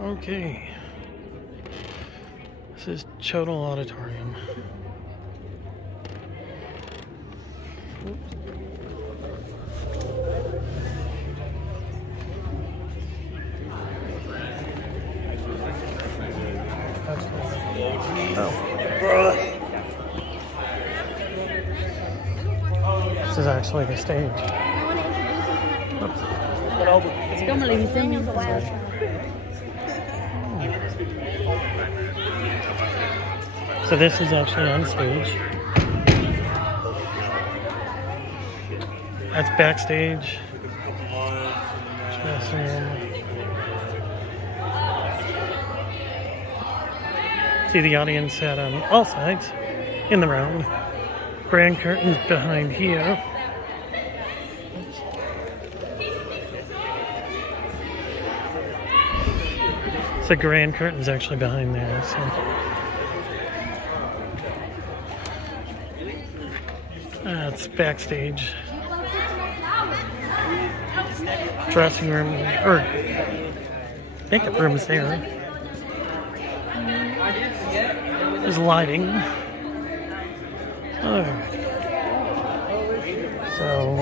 Okay, this is Chodl Auditorium. Oops. This is actually the stage. Oops. So this is actually on stage. That's backstage. See the audience set on all sides in the round. Grand curtains behind here. The grand curtain's actually behind there, so that's backstage. Dressing room or makeup room's there. There's lighting. Oh. So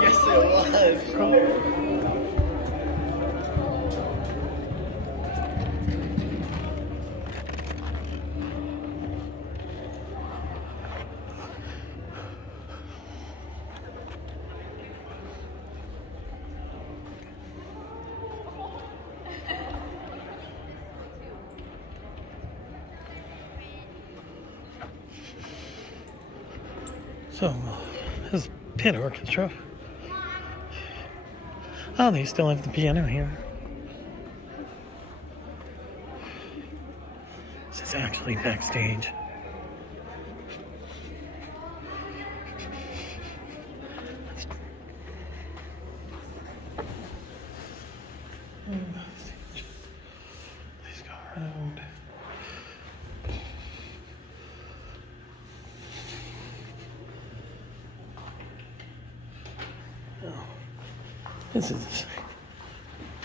yes, it was. So, this is pit orchestra. Oh, they still have the piano here. This is actually backstage. Let's go around. This is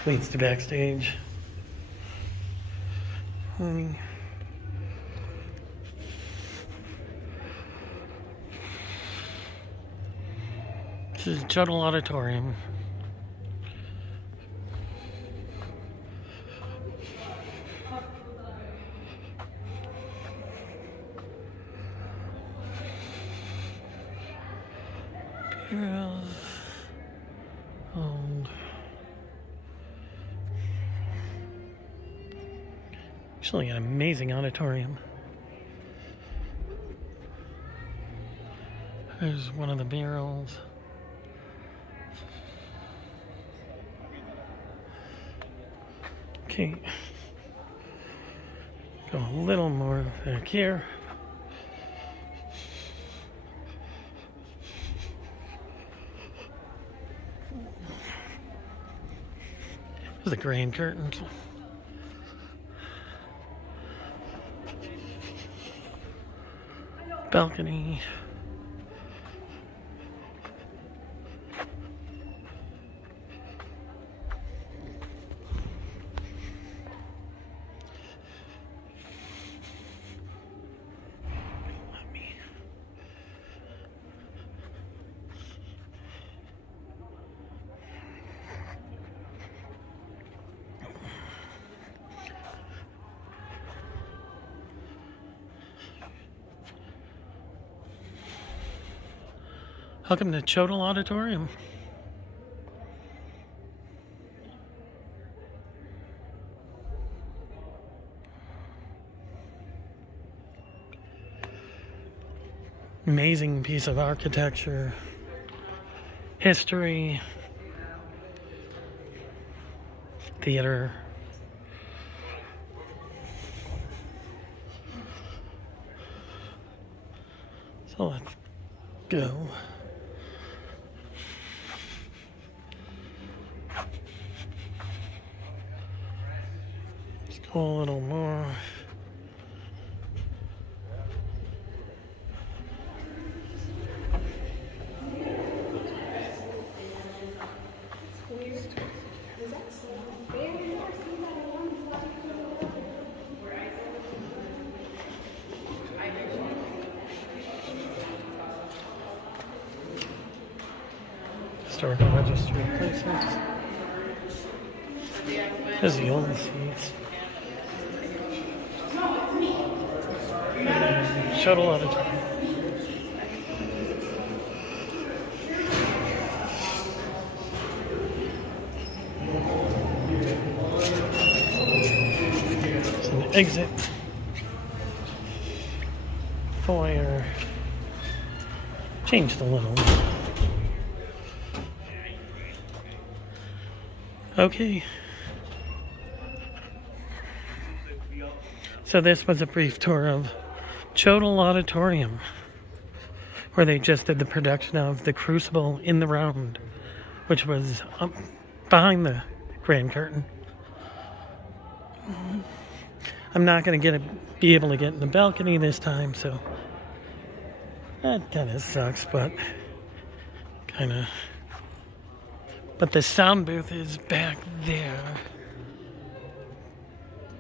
leads to backstage. This is Chodl Auditorium. Actually, an amazing auditorium. There's one of the murals. Okay. Go a little more back here. There's the grand curtains. Balcony. Welcome to Chodl Auditorium. Amazing piece of architecture, history, theater. So let's go. Let's go a little more. historical registry places. There's the old seats. Chodl Auditorium. It's an exit. Foyer. Changed a little. Okay. So this was a brief tour of Chodl Auditorium, where they just did the production of the Crucible in the Round, which was up behind the Grand Curtain. I'm not going to be able to get in the balcony this time, so that kind of sucks, but But the sound booth is back there,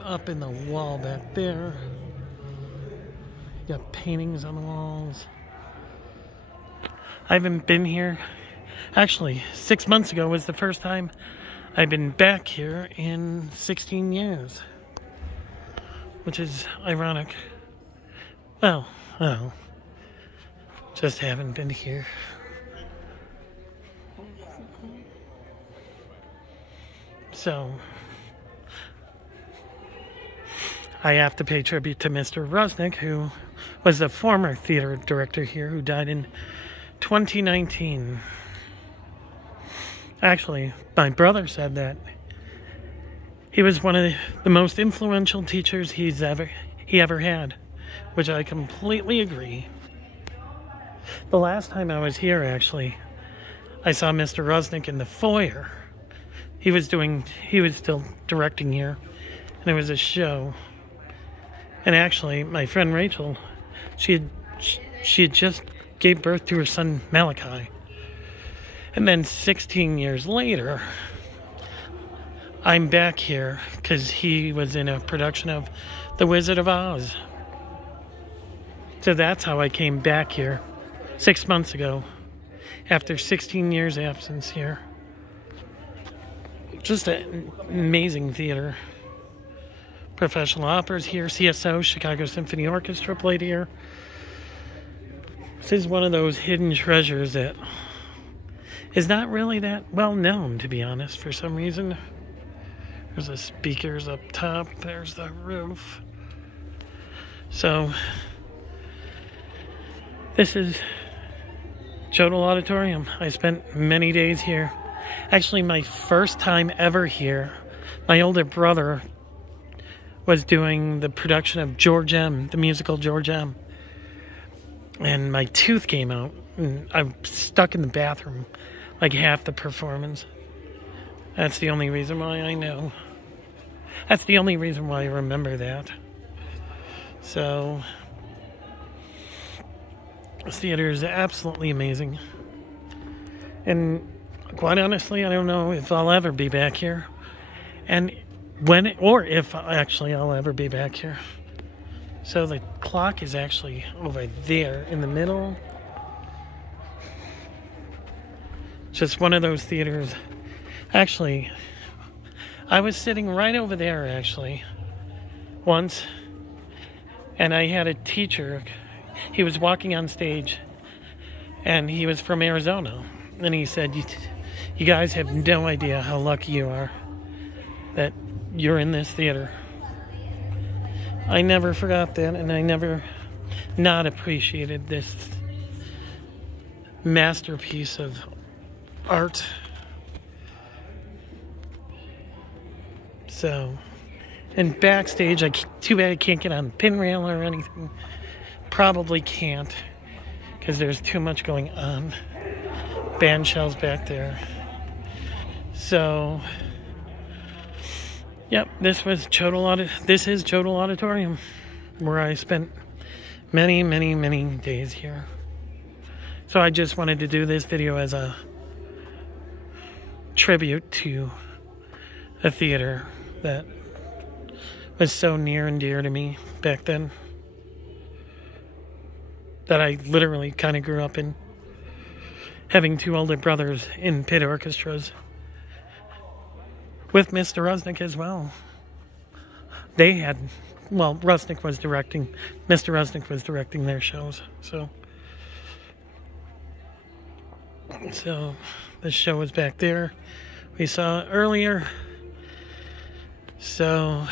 up in the wall back there. You got paintings on the walls. I haven't been here. Actually, 6 months ago was the first time I've been back here in 16 years. Which is ironic. Well, just haven't been here. So, I have to pay tribute to Mr. Rusnak, who was the former theater director here, who died in 2019. Actually, my brother said that he was one of the most influential teachers he ever had, which I completely agree. The last time I was here, actually, I saw Mr. Rusnak in the foyer. He was still directing here, and it was a show. And actually, my friend Rachel, she had just gave birth to her son Malachi. And then 16 years later, I'm back here because he was in a production of The Wizard of Oz. So that's how I came back here 6 months ago, after 16 years absence here. Just an amazing theater. Professional operas here, CSO, Chicago Symphony Orchestra played here. This is one of those hidden treasures that is not really that well known, to be honest, for some reason. There's the speakers up top, there's the roof. So, this is Chodl Auditorium. I spent many days here. Actually, my first time ever here, my older brother was doing the production of George M., the musical George M. And my tooth came out, and I'm stuck in the bathroom like half the performance. That's the only reason why I know. That's the only reason why I remember that. So, this theater is absolutely amazing. And quite honestly, I don't know if I'll ever be back here. And if actually I'll ever be back here. So the clock is actually over there in the middle. Just one of those theaters. Actually, I was sitting right over there actually once, and I had a teacher. He was walking on stage, and he was from Arizona, and he said, you guys have no idea how lucky you are that you're in this theater. I never forgot that, and I never not appreciated this masterpiece of art. So, and backstage, too bad I can't get on the pin rail or anything. Probably can't, because there's too much going on. Band shells back there. So, yep, this is Chodl Auditorium, where I spent many, many, many days here. So I just wanted to do this video as a tribute to a theater that was so near and dear to me back then, that I literally kind of grew up in. having two older brothers in pit orchestras with Mr. Rusnak as well. They had, well, Mr. Rusnak was directing their shows, so the show was back there. We saw it earlier, so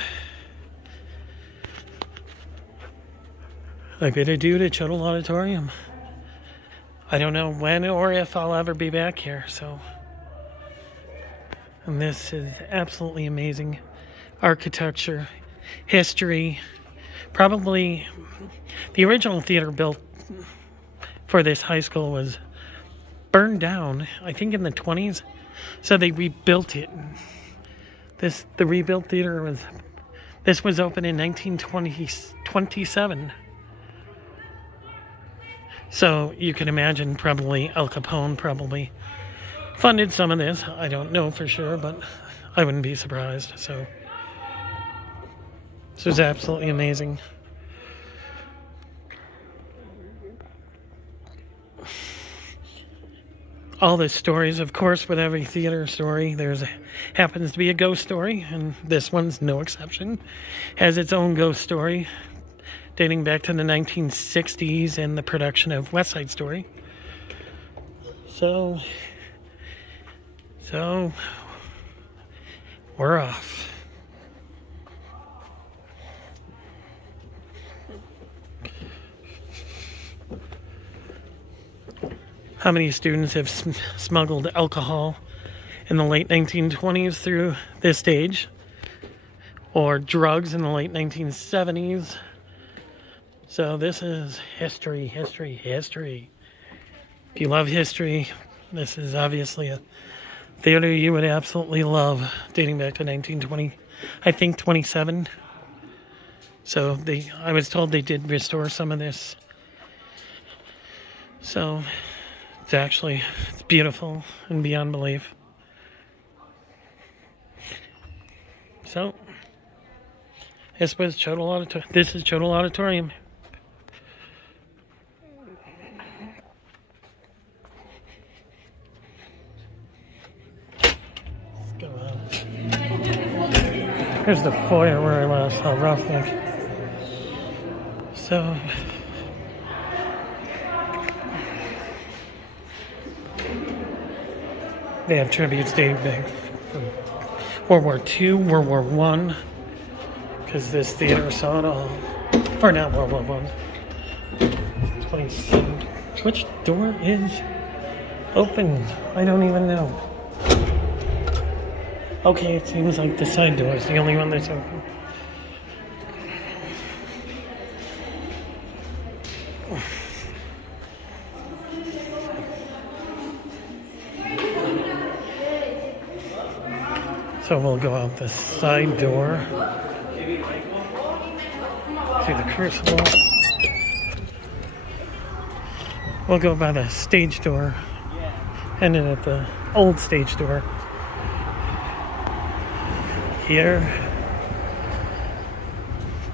I bid adieu to Chodl Auditorium. I don't know when or if I'll ever be back here, so. And this is absolutely amazing. Architecture, history. Probably the original theater built for this high school was burned down, I think in the 20s. So they rebuilt it. The rebuilt theater was opened in 1927. So you can imagine probably Al Capone probably funded some of this. I don't know for sure, but I wouldn't be surprised. So this was absolutely amazing. All the stories, of course, with every theater story, happens to be a ghost story, and this one's no exception. Has its own ghost story, dating back to the 1960s and the production of West Side Story. So we're off. How many students have smuggled alcohol in the late 1920s through this stage? Or drugs in the late 1970s? So this is history, history, history. If you love history, this is obviously a theater you would absolutely love, dating back to 1920, I think 27. So I was told they did restore some of this. So it's beautiful and beyond belief. So this was Chodl Auditorium. This is Chodl Auditorium. Let's go out. Here's the foyer where I last saw Rusnak. So they have tributes dating back from World War II, World War I, because this theater saw it all. Or not World War I. 27. Which door is open? I don't even know. Okay, it seems like the side door is the only one that's open. So we'll go out the side door to the Crucible. We'll go by the stage door, and then at the old stage door here.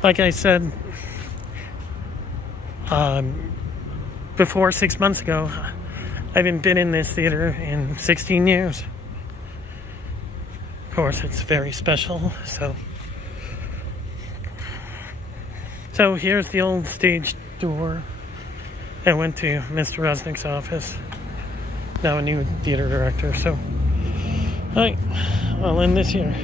Like I said, before 6 months ago, I haven't been in this theater in 16 years. Of course, it's very special, so here's the old stage door that went to Mr. Rusnak's office, now a new theater director. So, alright, I'll end this here.